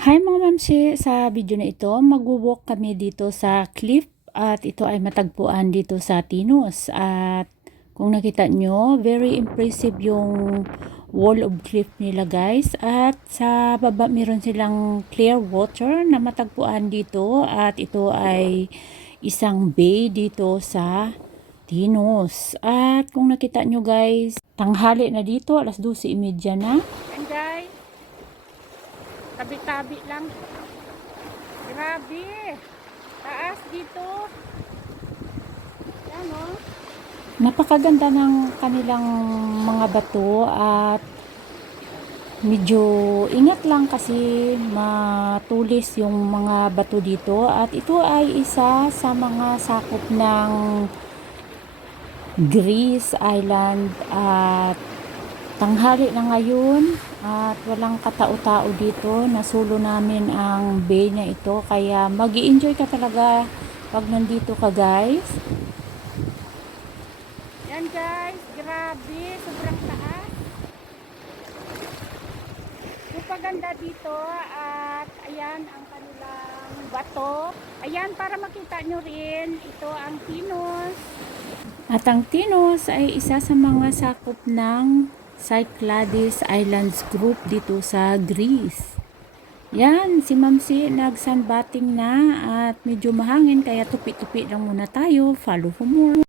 Hi mga mamsi, sa video na ito magwo-walk kami dito sa cliff at ito ay matagpuan dito sa Tinos. At kung nakita nyo, very impressive yung wall of cliff nila guys. At sa baba meron silang clear water na matagpuan dito at ito ay isang bay dito sa Tinos. At kung nakita nyo guys, tanghali na dito, alas 12:30 na. And guys, tabi-tabi lang. Grabe. Taas dito. Yan o. Napakaganda ng kanilang mga bato at medyo ingat lang kasi matulis yung mga bato dito. At ito ay isa sa mga sakop ng Greece Island at tanghali na ngayon at walang katao-tao dito. Nasulo namin ang bay na ito kaya mag-i-enjoy ka talaga pag nandito ka guys. Yan guys, grabe, sobrang taas. Napaganda dito at ayan ang kanilang bato. Ayan, para makita nyo rin, ito ang Tinos. At ang Tinos ay isa sa mga sakop ng Cyclades Islands Group dito sa Greece. Yan, si Mamsi nag-sunbathing na at medyo mahangin kaya tupi-tupi lang muna tayo. Follow for more.